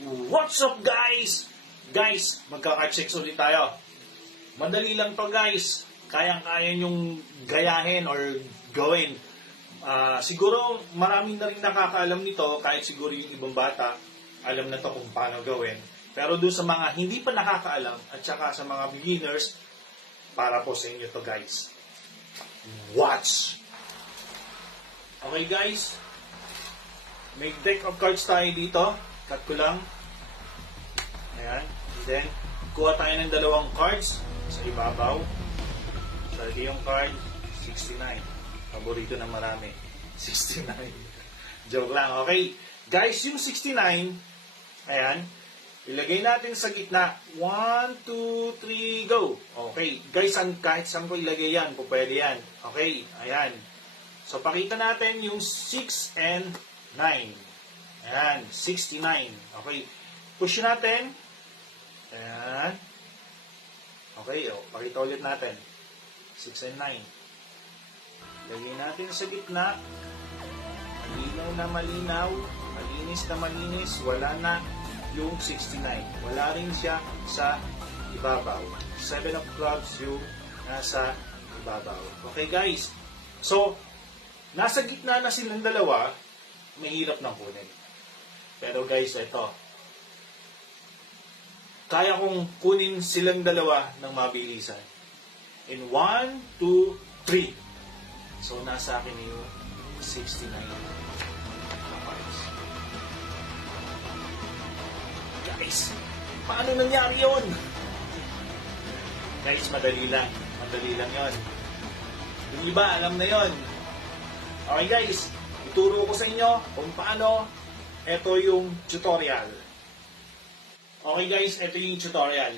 What's up guys? Guys, magka-card checks ulit tayo. Madali lang to guys. Kayang-kaya nyong gayahin or gawin. Siguro maraming na rin nakakaalam nito, kahit siguro yung ibang bata alam na to kung paano gawin. Pero doon sa mga hindi pa nakakaalam at saka sa mga beginners, para po sa inyo to guys. Watch! Okay guys, may deck of cards tayo dito. Cut ko lang. Ayan. And then, kuha tayo ng dalawang cards sa ibabaw. So, ito yung card, 69. Paborito ng marami. 69. Joke lang. Okay. Guys, yung 69, ayan, ilagay natin sa gitna. 1, 2, 3, go. Okay. Guys, kahit saan ko ilagay yan, pwede yan. Okay. Ayan. So, pakita natin yung 6 and 9. Ayan, 69. Okay. Push natin. Ayan. Okay, pakita ulit natin. 6 and 9. Lagay natin sa gitna. Malinaw na malinaw. Malinis na malinis. Wala na yung 69. Wala rin siya sa ibabaw. 7 of clubs yung nasa ibabaw. Okay, guys. So, nasa gitna na silang dalawa. Mahirap nang kunin. Pero guys, ito. Kaya kong kunin silang dalawa ng mabilisan. In 1, 2, 3. So, nasa akin yung 69 cards. Guys, paano nangyari yun? Guys, madali lang. Madali lang yun. Yung iba, alam na yun. Okay guys, ituro ko sa inyo kung paano. Ito yung tutorial. Okay guys, ito yung tutorial.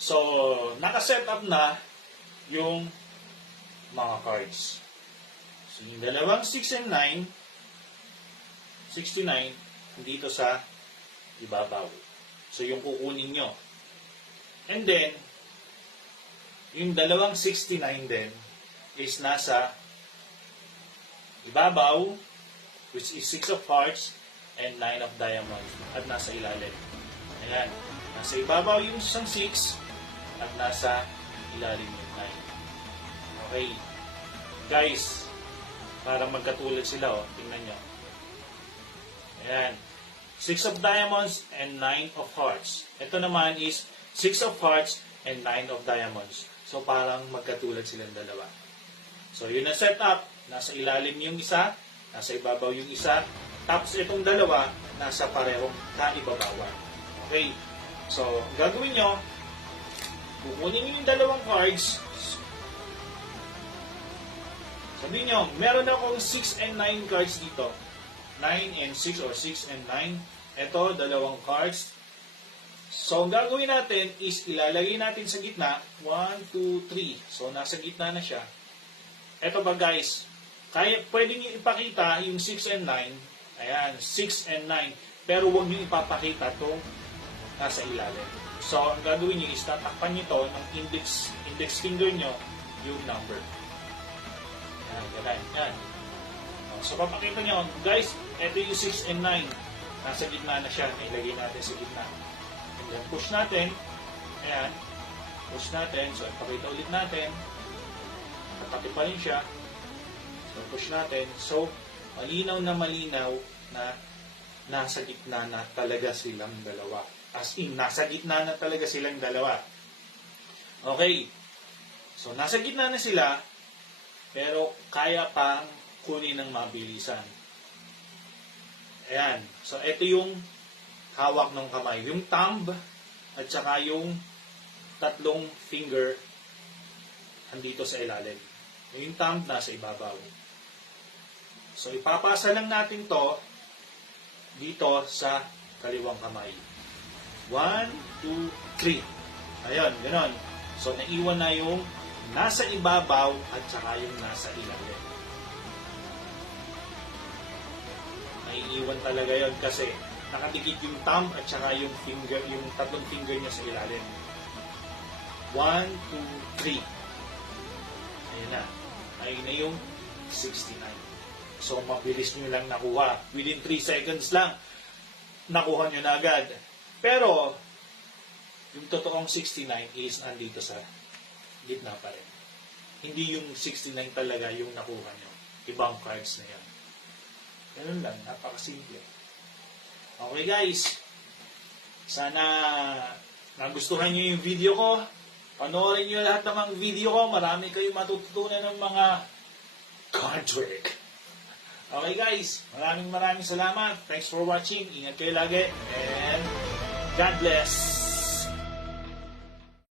So, naka-set up na yung mga cards. So, yung dalawang 6 and 9, 69, dito sa ibabaw. So, yung kukunin nyo. And then, yung dalawang 69 din is nasa ibabaw, which is 6 of hearts and 9 of diamonds at nasa ilalim. Ayan. Nasa ibabaw yung isang 6 at nasa ilalim yung 9. Okay. Guys, parang magkatulad sila, oh. Tingnan nyo. Ayan. 6 of diamonds and 9 of hearts. Ito naman is 6 of hearts and 9 of diamonds. So, parang magkatulad silang dalawa. So, yun ang setup. Nasa ilalim yung isa, nasa ibabaw yung isa, tapos itong dalawa, nasa parehong kaibabawan. Okay? So, gagawin nyo, kukunin nyo yung dalawang cards. Sabihin nyo, meron akong 6 and 9 cards dito. 9 and 6 or 6 and 9. Ito, dalawang cards. So, ang gagawin natin is ilalagay natin sa gitna, 1, 2, 3. So, nasa gitna na siya. Ito ba guys, kaya pwede nyo ipakita yung 6 and 9. Ayan, 6 and 9. Pero huwag nyo ipapakita itong nasa ilalim. So, ang gagawin nyo is tatakpan nyo ito ng index finger nyo yung number. Ayan, ganyan. Yan. So, papakita nyo, guys, ito yung 6 and 9. Nasa gitna na siya. Ilagay natin sa gitna. And then, push natin. Ayan. Push natin. So, ipakita ulit natin. Tataki pa rin siya. So, push natin. So, malinaw na nasa gitna na talaga silang dalawa. As in, nasa gitna na talaga silang dalawa. Okay. So, nasa gitna na sila, pero kaya pang kunin ng mabilisan. Ayan. So, ito yung hawak ng kamay. Yung thumb, at saka yung tatlong finger andito sa ilalim. Yung thumb nasa ibabaw. So, ipapasa lang natin to dito sa kaliwang kamay. 1, 2, 3. Ayun, gano'n. So, naiwan na yung nasa ibabaw at saka yung nasa ilalim. Naiiwan talaga yon kasi nakadikit yung thumb at saka yung finger, yung tatlong finger niya sa ilalim. 1, 2, 3. Ayun na. Ayun na yung 69. So, mabilis nyo lang nakuha. Within 3 seconds lang, nakuha nyo na agad. Pero, yung totoong 69 is nandito sa gitna pa rin. Hindi yung 69 talaga yung nakuha nyo. Ibang cards na yan. Ganun lang, napakasimple. Okay guys, sana nagustuhan nyo yung video ko. Panoorin nyo lahat ng mga video ko. Marami kayong matututunan ng mga card trick. Okay guys, maraming salamat. Thanks for watching. Ingat kayo lagi. And God bless.